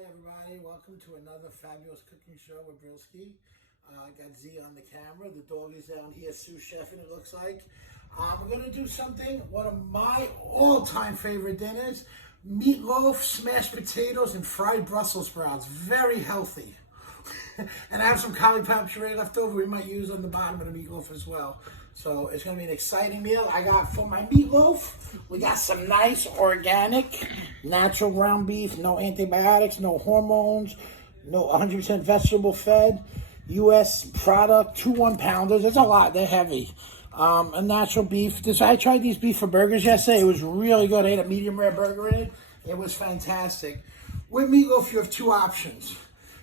Hi everybody, welcome to another fabulous cooking show with Brilski. I got Z on the camera, the dog is down here sous chefing it looks like. We're going to do something, one of my all-time favorite dinners, meatloaf, smashed potatoes, and fried Brussels sprouts. Very healthy. And I have some cauliflower puree left over we might use on the bottom of the meatloaf as well. So it's going to be an exciting meal. I got for my meatloaf, we got some nice organic, natural ground beef, no antibiotics, no hormones, no 100% vegetable fed, U.S. product, 2 1-pounders. It's a lot. They're heavy. A natural beef. I tried these beef for burgers yesterday. It was really good. I had a medium rare burger in it. It was fantastic. With meatloaf, you have 2 options.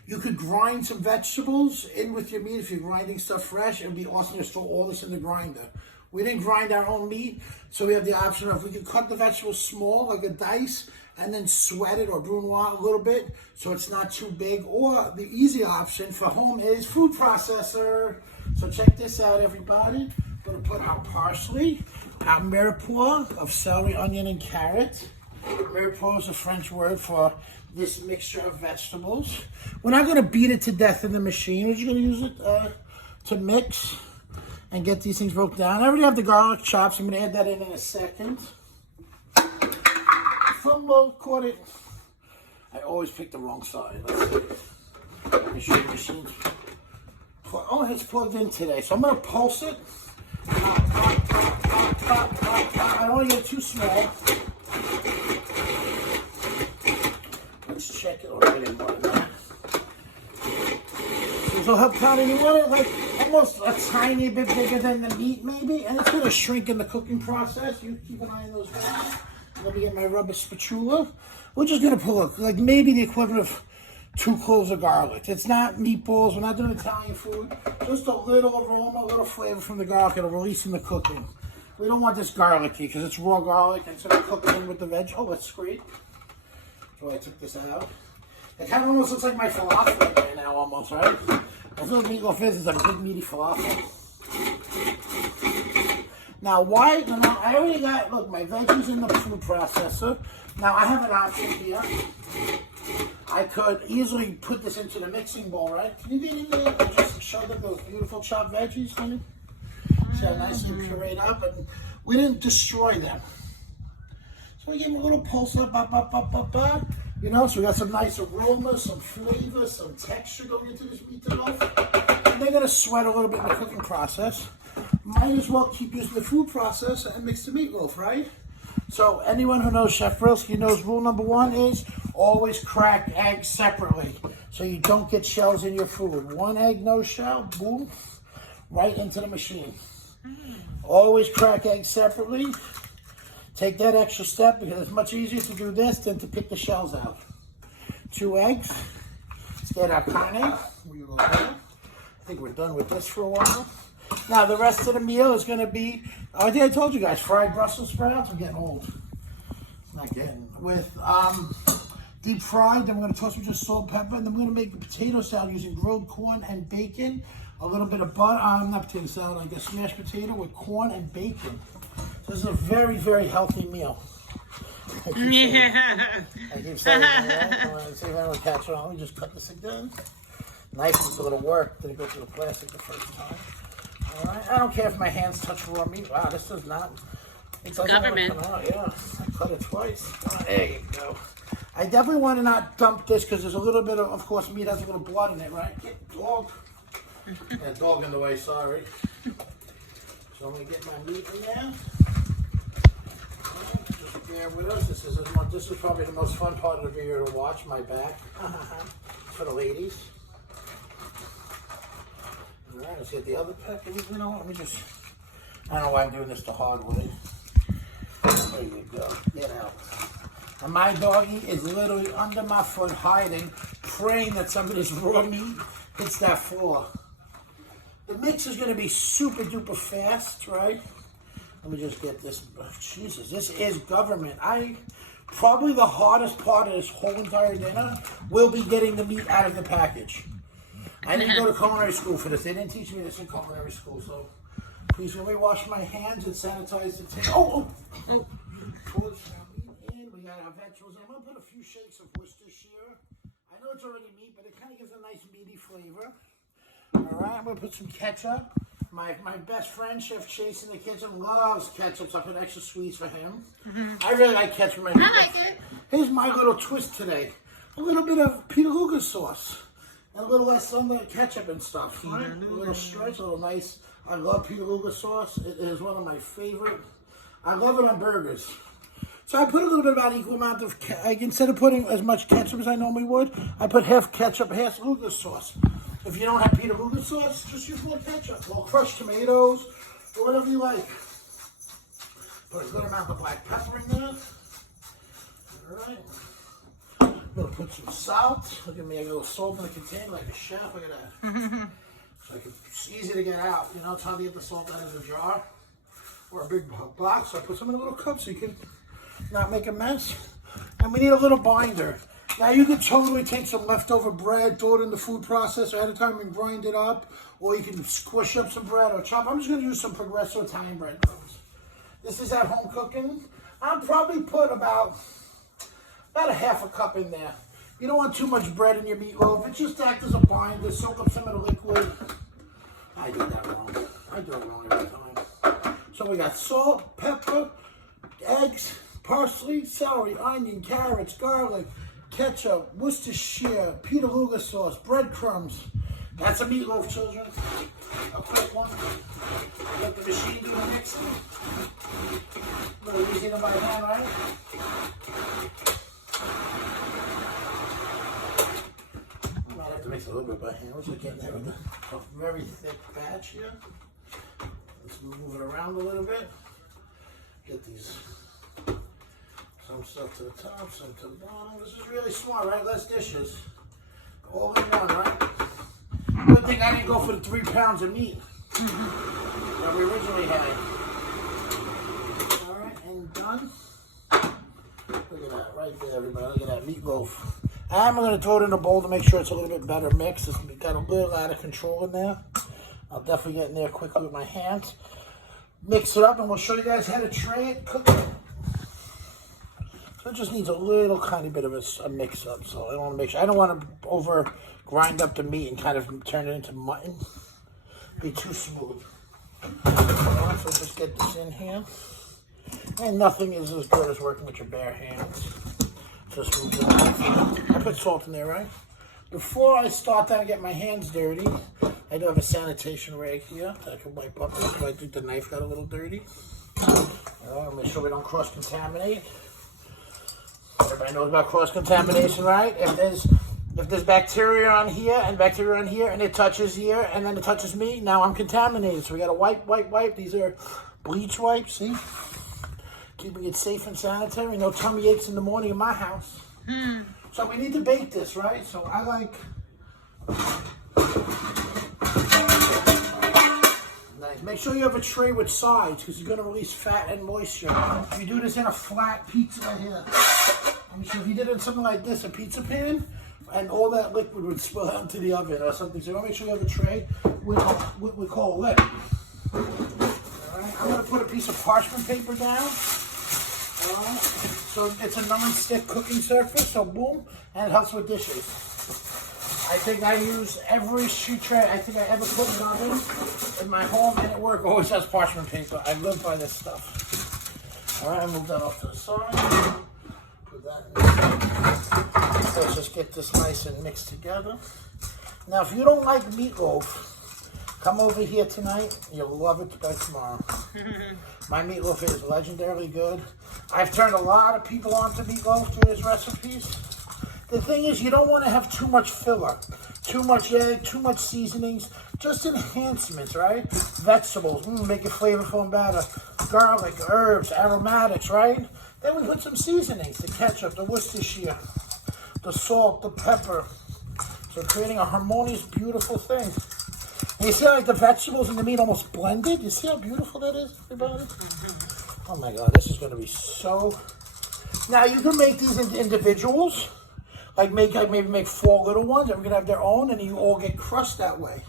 You could grind some vegetables in with your meat. If you're grinding stuff fresh, it would be awesome to throw all this in the grinder. We didn't grind our own meat, so we have the option of we can cut the vegetables small, like a dice, and then sweat it or brunoise a little bit so it's not too big. Or the easy option for home is food processor. So check this out, everybody. We're going to put our parsley, our mirepoix of celery, onion, and carrot. Mirepoix is a French word for this mixture of vegetables. We're not going to beat it to death in the machine. We're just going to use it to mix and get these things broke down. I already have the garlic chops. I'm going to add that in a second. Fumble, caught it. I always pick the wrong side. Let's see. Let me show you the machine. Oh, it's plugged in today. So I'm going to pulse it. I don't want to get too small. Let's check it already more than that. This will help count it. You want it like almost a tiny bit bigger than the meat maybe, and it's going to shrink in the cooking process. You keep an eye on those guys. Let me get my rubber spatula. We're just going to pull like maybe the equivalent of 2 cloves of garlic. It's not meatballs. We're not doing Italian food. Just a little aroma, a little flavor from the garlic. It'll release in the cooking. We don't want this garlicky because it's raw garlic and it's going to cook in with the veg. Oh, that's great. So I took this out. It kind of almost looks like my falafel right now, almost, right? That's what meatloaf is. It's a big meaty falafel. Now, why? Now, I already got, look, my veggies in the food processor. Now, I have an option here. I could easily put this into the mixing bowl, right? Can you get in there and just show them those beautiful chopped veggies, honey? See how nicely pureed up? And we didn't destroy them. So we gave them a little pulse up. You know, so we got some nice aroma, some flavor, some texture going into this meatloaf. And they're going to sweat a little bit in the cooking process. Might as well keep using the food processor and mix the meatloaf, right? So anyone who knows Chef Brilski knows rule number 1 is always crack eggs separately so you don't get shells in your food. 1 egg, no shell, boom, right into the machine. Always crack eggs separately. Take that extra step because it's much easier to do this than to pick the shells out. 2 eggs. Let's get our carne. I think we're done with this for a while. Now the rest of the meal is going to be, I think I told you guys, fried Brussels sprouts. I'm getting old. Not getting. With deep fried, then we're going to toast with just salt and pepper, and then we're going to make the potato salad using grilled corn and bacon. A little bit of butter, not potato salad, I guess smashed potato with corn and bacon. So this is a very, very healthy meal. I keep saying that, right? See if I don't catch it on. Let me just cut this again. Knife is a little work. Didn't go through the plastic the first time. All right. I don't care if my hands touch raw meat. Wow, this does not. It's government. Yeah, I cut it twice. Oh, there you go. I definitely want to not dump this because there's a little bit of course, meat has a little blood in it, right? Get dog. Yeah, dog in the way, sorry. So I'm going to get my meat in there. Just bear with us. This is probably the most fun part of the video to watch, my back. For the ladies. Alright, let's get the other package. You know, let me just, I don't know why I'm doing this the hard way. There you go. Get out. And my doggy is literally under my foot hiding, praying that some of this raw meat hits that floor. The mix is going to be super duper fast, right? Let me just get this. Oh, Jesus, this is government. Probably the hardest part of this whole entire dinner will be getting the meat out of the package. I didn't go to culinary school for this. They didn't teach me this in culinary school, so please let me wash my hands and sanitize the table. Pour this meat in. We got our vegetables. I'm going to put a few shakes of Worcestershire. I already meat, but it kind of gives a nice meaty flavor. All right, I'm gonna put some ketchup. My best friend, Chef Chase in the kitchen, loves ketchup, so I put extra sweets for him. I really like ketchup. I like it. Here's my little twist today. A little bit of Peter Luger sauce. And a little less on the ketchup and stuff. Right? A little stretch, a little nice. I love Peter Luger sauce. It is one of my favorite. I love it on burgers. So I put a little bit about equal amount of, instead of putting as much ketchup as I normally would, I put half ketchup, half Luger sauce. If you don't have Peter Luger sauce, just use more ketchup. Or crushed tomatoes, or whatever you like. Put a good amount of black pepper in there. All right. I'm going to put some salt. Look at me, I got a little salt in the container like a chef. Look at that. So it's easy to get out. You know, it's hard to get the salt out of the jar or a big box. So I put some in a little cup so you can not make a mess. And we need a little binder. Now you could totally take some leftover bread, throw it in the food processor ahead of time and grind it up. Or you can squish up some bread or chop. I'm just going to use some Progresso Italian breadcrumbs. This is at home cooking. I'll probably put about a half a cup in there. You don't want too much bread in your meatloaf. It just acts as a binder, soak up some of the liquid. I did that wrong. I do it wrong every time. So we got salt, pepper, eggs, parsley, celery, onion, carrots, garlic, ketchup, Worcestershire, Peter Luger sauce, breadcrumbs. That's a meatloaf, children. A quick one. Let the machine do the mixing. A little easy to by hand, right? Might have to mix a little bit by hand. We're just getting there with a very thick batch here. Let's move it around a little bit. Get these, some stuff to the top, some to the bottom. This is really smart, right? Less dishes. All in one, right? Good thing I didn't go for the 3 pounds of meat that we originally had. All right, and done. Look at that, right there, everybody. Look at that meatloaf. I'm going to throw it in a bowl to make sure it's a little bit better mixed. It's got a little out of control in there. I'll definitely get in there quickly with my hands. Mix it up, and we'll show you guys how to tray it, cook it. So it just needs a little tiny bit of a mix-up. So I want to make sure. I don't want to over grind up the meat and kind of turn it into mutton. Be too smooth. So just get this in here. And nothing is as good as working with your bare hands. Just move it. I put salt in there, right? Before I start that and get my hands dirty, I do have a sanitation rag here that I can wipe up if I think the knife got a little dirty. I'll make sure we don't cross-contaminate. Everybody knows about cross-contamination, right? If there's bacteria on here and bacteria on here and it touches here and then it touches me, now I'm contaminated. So we gotta wipe. These are bleach wipes, see? Keeping it safe and sanitary. No tummy aches in the morning in my house. So we need to bake this, right? So I like... Nice. Make sure you have a tray with sides because you're going to release fat and moisture. If you do this in a flat pizza right here, I mean, so if you did it in something like this, a pizza pan, and all that liquid would spill out into the oven or something. So you want to make sure you have a tray with what we call a lid. All right, I'm going to put a piece of parchment paper down. So it's a non-stick cooking surface, so boom, and it helps with dishes. I think I use every sheet tray I think I ever put in an oven in my home and at work always has parchment paper. I live by this stuff. All right, I move that off to the side. Put that in there. So let's just get this nice and mixed together. Now, if you don't like meatloaf, come over here tonight. You'll love it by tomorrow. My meatloaf is legendarily good. I've turned a lot of people on to meatloaf through his recipes. The thing is, you don't want to have too much filler, too much egg, too much seasonings, just enhancements, right? Vegetables, make it flavorful and better. Garlic, herbs, aromatics, right? Then we put some seasonings, the ketchup, the Worcestershire, the salt, the pepper. So creating a harmonious, beautiful thing. And you see like the vegetables and the meat almost blended? You see how beautiful that is, everybody? Oh my God, this is going to be so... Now you can make these into individuals. Like maybe make 4 little ones, and we're gonna have their own, and you all get crushed that way.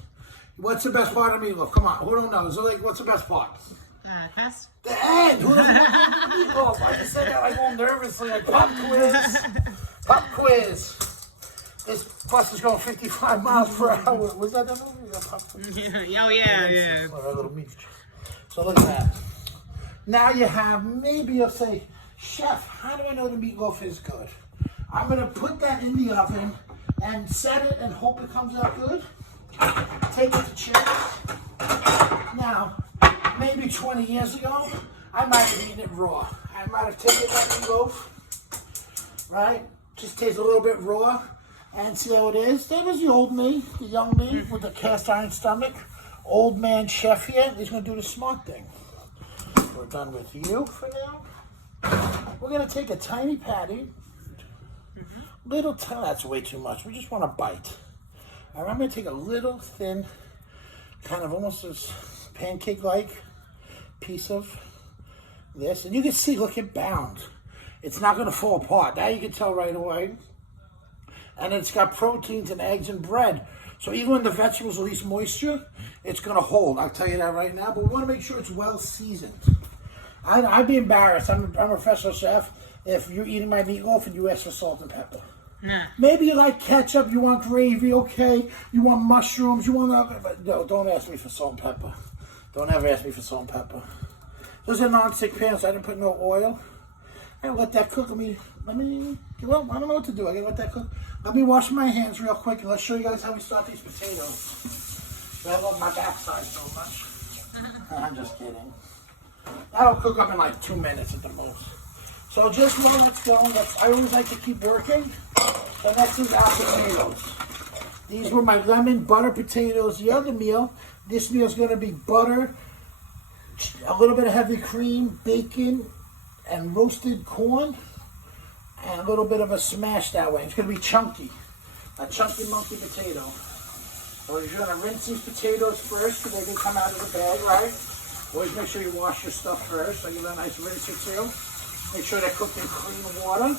What's the best part of meatloaf? Come on, who don't know? So like, what's the best part? Crust. The end. Who doesn't want meatloaf? I just said that like all nervously, like pop quiz. Pop quiz. This bus is going 55 miles per hour. Was that the movie? Yeah. Oh, yeah. So look at that. Now you have, maybe you'll say, Chef, how do I know the meatloaf is good? I'm going to put that in the oven and set it and hope it comes out good. Take it to chips. Now, maybe 20 years ago, I might have eaten it raw. I might have taken that meatloaf, right? Just taste a little bit raw and see how it is. That was the old me, the young me with the cast iron stomach. Old man chef here. He's going to do the smart thing. We're done with you for now. We're going to take a tiny patty. That's way too much. We just want a bite. All right, I'm going to take a little thin, kind of almost as pancake-like piece of this. And you can see, look, it bound. It's not going to fall apart. Now you can tell right away. And it's got proteins and eggs and bread. So even when the vegetables release moisture, it's going to hold. I'll tell you that right now. But we want to make sure it's well seasoned. I'd be embarrassed. I'm a professional chef if you're eating my meatloaf and you ask for salt and pepper. Nah. Maybe you like ketchup, you want gravy, okay. You want mushrooms, you want... But no, don't ask me for salt and pepper. Don't ever ask me for salt and pepper. Those are non-stick pans, so I didn't put no oil. I let that cook. Well, I don't know what to do. I gotta let that cook. Let me wash my hands real quick and let's show you guys how we start these potatoes. I love my backside so much. I'm just kidding. That'll cook up in like 2 minutes at the most. So just while it's going, I always like to keep working. So next is our potatoes. These were my lemon butter potatoes the other meal. This meal is going to be butter, a little bit of heavy cream, bacon, and roasted corn, and a little bit of a smash that way. It's going to be chunky, a chunky monkey potato. So you're going to rinse these potatoes first so they can come out of the bag, right? Always make sure you wash your stuff first so you get a nice rinsing too. Make sure they're cooked in clean water.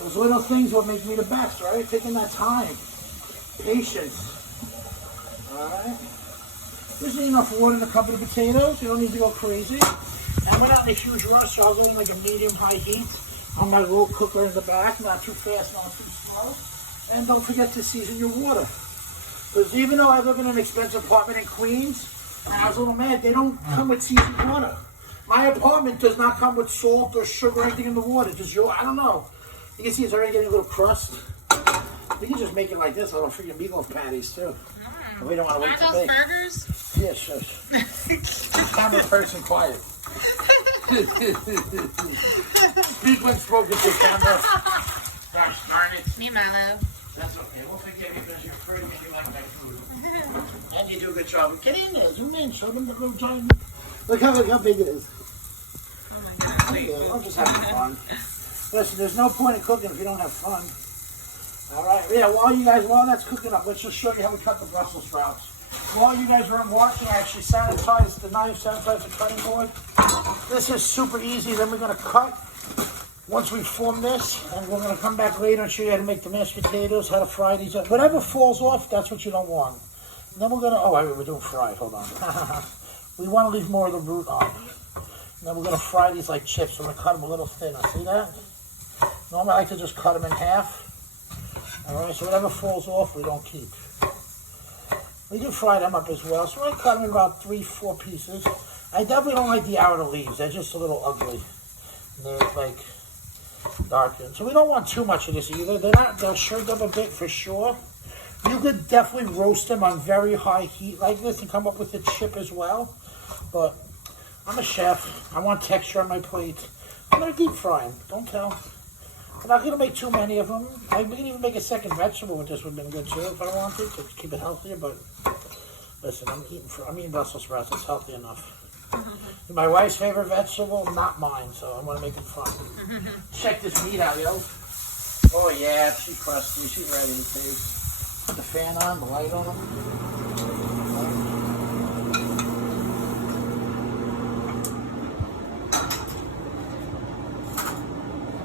Those little things will make me the best, right? Taking that time, patience. All right. There's enough water to cover the potatoes. You don't need to go crazy. And we're not in a huge rush, so I'll go in like a medium-high heat on my little cooker in the back. Not too fast, not too slow. And don't forget to season your water. Because even though I live in an expensive apartment in Queens, and I was a little mad, they don't come with seasoned water. My apartment does not come with salt or sugar or anything in the water. Just I don't know. You can see it's already getting a little crust. We can just make it like this, little freaking meatloaf patties too. We don't want to wait to bake. Burgers? Yeah, shush. Camera person quiet. Speak when spoken to, camera. Gosh darn it. Me, Milo. That's okay. We'll forgive you because you're free and you like my food. And you do a good job. Get in there. Zoom in. Show them the little giant. Look how big it is. Oh my God. Wait. I'm just having fun. Listen, there's no point in cooking if you don't have fun. All right. Yeah, while that's cooking up, let's just show you how we cut the Brussels sprouts. While you guys are watching, I actually sanitized the knife, sanitized the cutting board. This is super easy. Then we're going to cut once we form this, and we're going to come back later and show you how to make the mashed potatoes, how to fry these up. Whatever falls off, that's what you don't want. And then we're going to, we're doing fried. Hold on. We want to leave more of the root on. And then we're going to fry these like chips. We're going to cut them a little thinner. See that? Normally I like to just cut them in half. All right, so whatever falls off, we don't keep. We can fry them up as well. So we're going to cut them in about 3-4 pieces. I definitely don't like the outer leaves. They're just a little ugly. They're like darkened. So we don't want too much of this either. They'll shrink up a bit for sure. You could definitely roast them on very high heat like this and come up with a chip as well. But I'm a chef. I want texture on my plate. I'm going to deep fry them. Don't tell. I'm not going to make too many of them. We can even make a second vegetable with this would have been good too if I wanted to keep it healthier. But listen, I'm eating Brussels sprouts. It's healthy enough. My wife's favorite vegetable, not mine, so I'm going to make it fun. Check this meat out, yo. Oh yeah, she's crusty. She's ready to taste. Put the fan on, the light on them.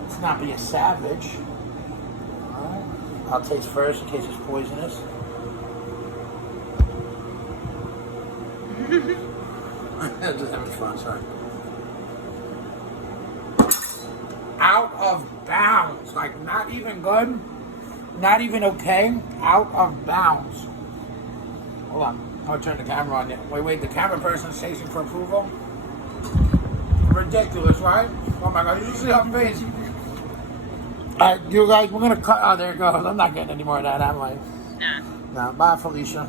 Let's not be a savage. Alright. I'll taste first in case it's poisonous. Just having fun, sorry. Out of bounds. Like, not even good. Not even okay. Out of bounds. Hold on. I'll turn the camera on. Wait. The camera person's chasing for approval. Ridiculous, right? Oh my God. You see her face? All right, you guys, we're going to cut. Oh, there it goes. I'm not getting any more of that, am I? Nah. No. Bye, Felicia. All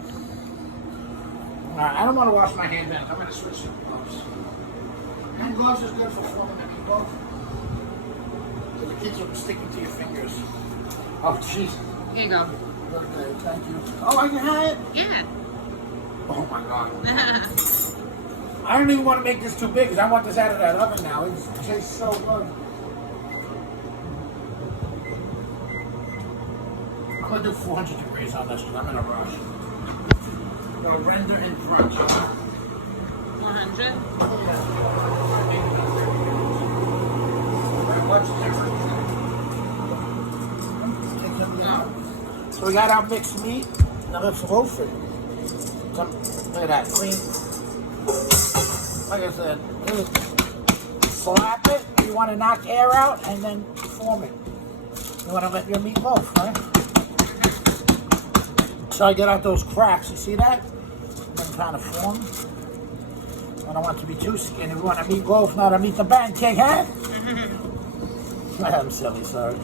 right. I don't want to wash my hands. I'm going to switch to gloves. Hand gloves is good for forming the meatball. So the kids are sticking to your fingers. Oh, jeez. Here you go. Okay, thank you. Oh, I can have it? Yeah. Oh, my God. I don't even want to make this too big because I want this out of that oven now. It tastes so good. I'm going to do 400 degrees on this because I'm in a rush. So render and crunch. 100. So we got our mixed meat. Now let's roast it. Look at that, clean. Like I said, just slap it. You want to knock air out and then form it. You want to let your meatloaf, right? So I get out those cracks. You see that? And then kind of form. I don't want it to be too skinny. We want a meatloaf, not a meat the pancake, huh? I'm silly, sorry.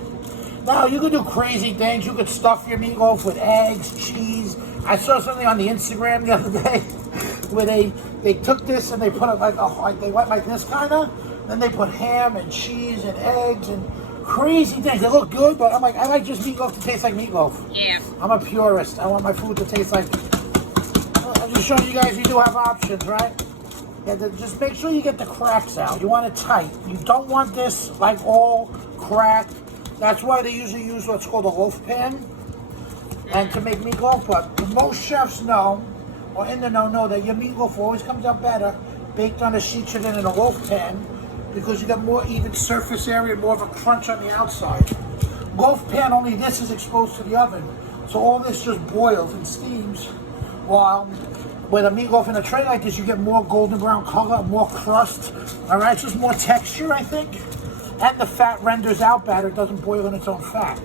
Now, you could do crazy things. You could stuff your meatloaf with eggs, cheese. I saw something on the Instagram the other day where they took this and they put it like they went like this kind of. Then they put ham and cheese and eggs and crazy things. They look good, but I'm like, I like just meatloaf to taste like meatloaf. Yeah. I'm a purist. I want my food to taste like. I'm just showing you guys you do have options, right? Yeah, just make sure you get the cracks out. You want it tight. You don't want this like all cracked. That's why they usually use what's called a loaf pan and to make meatloaf. But most chefs know, or in the know that your meatloaf always comes out better baked on a sheet than in a loaf pan because you got more even surface area, more of a crunch on the outside. Loaf pan, only this is exposed to the oven. So all this just boils and steams. While with a meatloaf in a tray like this, you get more golden brown color, more crust. All right, just more texture, I think. And the fat renders out better. It doesn't boil in its own fat.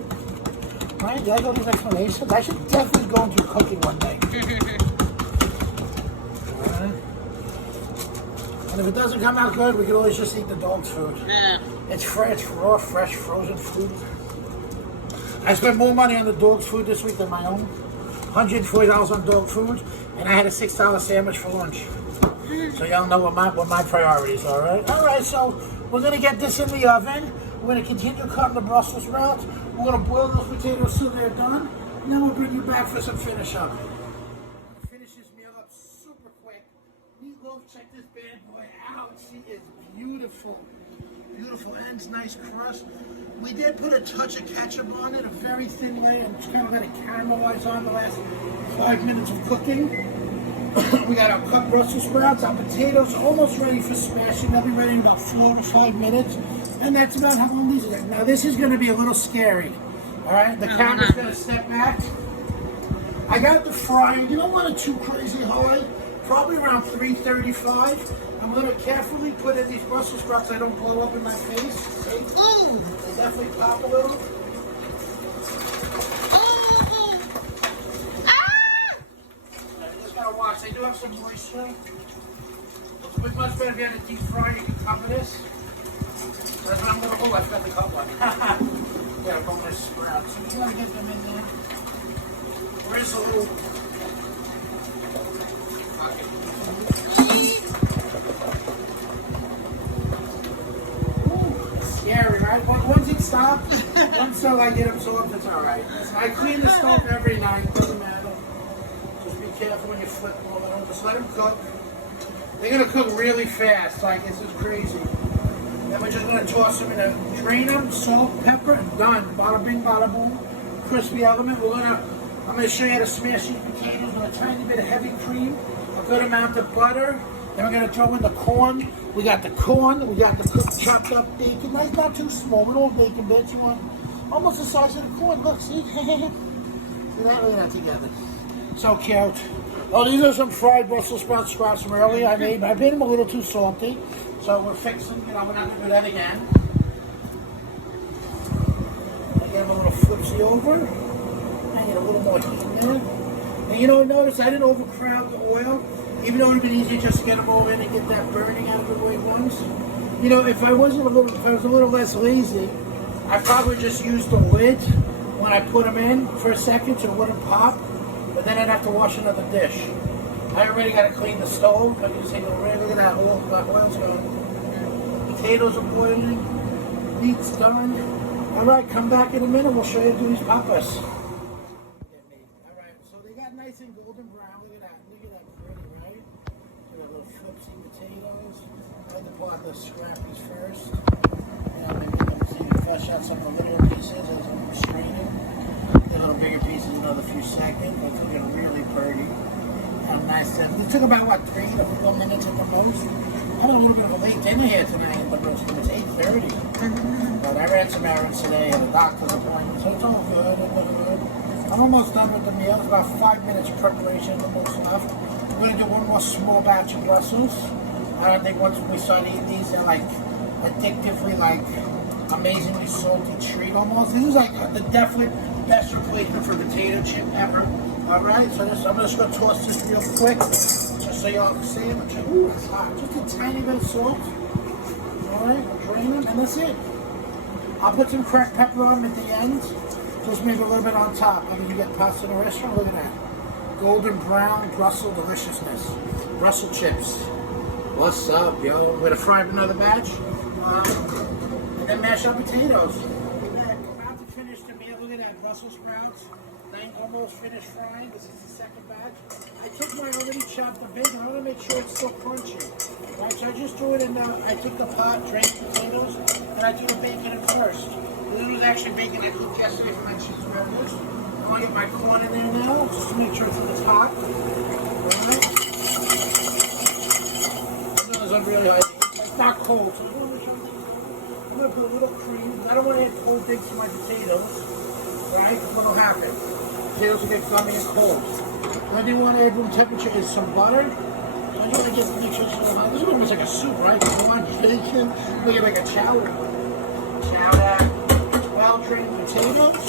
Right? Did I go these explanations? I should definitely go into cooking one day. Right. And if it doesn't come out good, we can always just eat the dog's food. It's raw, fresh, frozen food. I spent more money on the dog's food this week than my own. $140 on dog food, and I had a $6 sandwich for lunch. So y'all know what my priorities are, right? All right, so we're gonna get this in the oven. We're gonna continue cutting the Brussels sprouts. We're gonna boil those potatoes till they're done, and then we'll bring you back for some finish up. Finish this meal up super quick. Meatloaf, check this bad boy out. She is beautiful. Beautiful ends, nice crust. We did put a touch of ketchup on it, a very thin layer, and just kind of let it caramelize on the last 5 minutes of cooking. We got our cut Brussels sprouts, our potatoes almost ready for smashing. They'll be ready in about 4 to 5 minutes. And that's about how long these are. Now this is going to be a little scary. All right, the camera's going to step back. I got the fryer. You don't want it too crazy high. Probably around 335. I'm going to carefully put in these Brussels sprouts so I don't blow up in my face. See? Ooh. They definitely pop a little. Watch, they do have some moisture. It's much better if you had a deep fryer, you can cover this. That's what I'm going to, oh, I forgot the cut one. Yeah, bonus sprouts. So you got to get them in there. Where's the little... Ooh, it's scary, right? Once it stops, once I get absorbed, it's all right. I clean the stove every night, doesn't matter. Careful when you flip them over. Just let them cook. They're going to cook really fast. Like, this is crazy. Then we're just going to toss them in a drain them, salt, pepper, and done. Bada bing, bada boom. Crispy element. I'm going to show you how to smash these potatoes with a tiny bit of heavy cream, a good amount of butter. Then we're going to throw in the corn. We got the corn. We got the cooked, chopped up bacon. Like, not too small, but all bacon bits. You want almost the size of the corn. Look, see? See that? Look at that together. So cute. Oh, these are some fried Brussels sprout scraps from earlier I made. I made them a little too salty. So we're fixing, we're not going to do that again. I give them a little flipsy over. little more heat in there. And you know, notice I didn't overcrowd the oil, even though it would have been easier just to get them over in and get that burning out of the way once. You know, if I was a little less lazy, I'd probably just use the lid when I put them in for a second so it wouldn't pop, but then I'd have to wash another dish. I already got to clean the stove. I can just take a ring. Look at that oil. That oil's going. Potatoes are boiling. Meat's done. All right, come back in a minute. We'll show you how to do these papas. All right, so they got nice and golden brown. Look at that. Look at that pretty, right? Look at that little flipsy potatoes. I had to pull out the scrappies first. Flush out some of the little pieces as I'm straining. The little bigger pieces another few seconds. It's looking really pretty. How nice. It took about, what, 3 to 4 minutes at the most. I had a little bit of a late dinner here tonight at the roasting. It's 8:30. But I ran some errands today at a doctor's appointment, so it's all good. It's looking good. I'm almost done with the meal. It's about 5 minutes of preparation, almost enough. I'm going to do one more small batch of Brussels. I don't think once we start eating these, they're like addictively, like amazingly salty treat almost. This is like the definitely best replacement for potato chip ever. Alright, so I'm just going to toss this real quick, just so y'all can see it. Ooh, it's hot. Just a tiny bit of salt. Alright, I'll drain them, and that's it. I'll put some cracked pepper on them at the end, just maybe a little bit on top. I mean, you get pasta in a restaurant, look at that. Golden brown Brussels deliciousness. Brussels chips. What's up, yo? I'm going to fry up another batch. And then mash up potatoes. About to finish the meal. Look at that, Brussels sprouts. I'm almost finished frying. This is the second batch. I took my already chopped the bacon. I want to make sure it's still crunchy. Right, so I just threw it in. I took the pot, drained the potatoes, and I threw the bacon in first. This was actually bacon I cooked yesterday for my cheese burgers. I want to get my corn in there now, just to make sure it's hot. Alright. I'm really hot. It's not cold, so I'm going to put a little cream. I don't want to add cold big to my potatoes. Right? What'll happen? Potatoes will get gummy and cold. Another thing you want to add room temperature is some butter. I want to get make sure it's this is almost like a soup, right? Corn, bacon, look at like a chowder. Chowder, well-trained potatoes.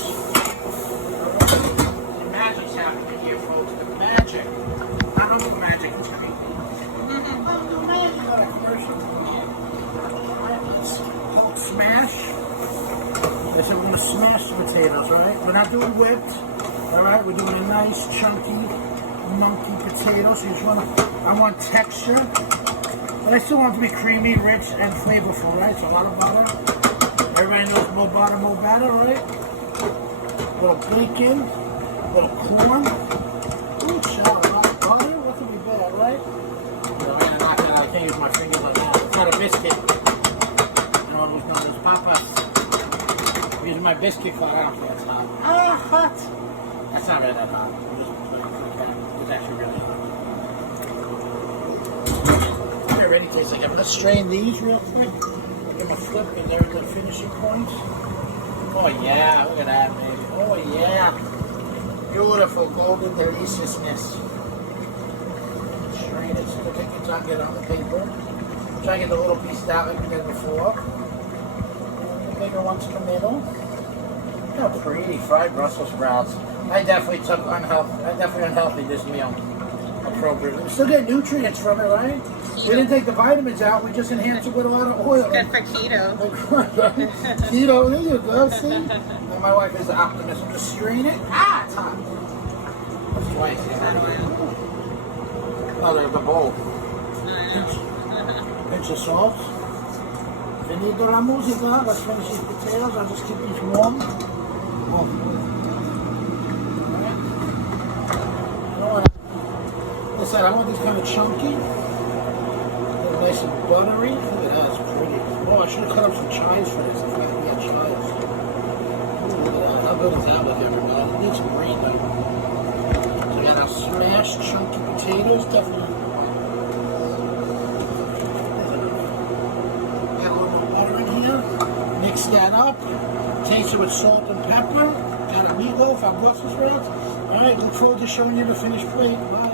The magic's happening here, folks. The magic. I don't know what magic is going to be. The magic on a commercial. Let's help smash. I said we're going to smash the potatoes, right? We're not doing whipped, all right? We're doing a nice, chunky, monkey potato. So you just want to, I want texture, but I still want it to be creamy, rich, and flavorful, right? So a lot of butter. Everybody knows more butter, more batter, right? A little bacon, a little corn. Ooh, child, a lot of butter. What could be better, right? I'm not gonna, I can't use my fingers on that. It's not a biscuit. You know, those numbers, papas. I'm using my biscuit cloth. I don't think it's hot. Ah, hot! That's not really that hot. It's actually really hot. It already tastes like I'm going to strain these real quick. Give them a flip and there's the finishing point. Oh yeah, look at that, baby. Oh yeah. Beautiful golden deliciousness. Strain it so the take your time, get it on the paper. Try to get the little piece out like we did before. Bigger ones in the middle. Look how pretty fried Brussels sprouts. I definitely unhealthy this meal appropriately. We still get nutrients from it, right? Keto. We didn't take the vitamins out, we just enhanced it with a lot of oil. Good for keto. Keto, there you go, see? And my wife is the optimist. I'm just strain it. Ah, it's hot. That's twice. Oh, there's the bowl. Pinch of salt. Finito la musica, let's finish these potatoes. I'll just keep these warm. Like I said, I want these kind of chunky. Nice and buttery. Look at that, it's pretty. Oh, I should have cut up some chives for this. If I could get chives. Ooh, look at that. How good is that with everybody? It needs some green though. So we got our smashed chunky potatoes, definitely. Mix that up, taste it with salt and pepper. Got a meatloaf, our Brussels sprouts. All right, look forward to showing you the finished plate. Bye.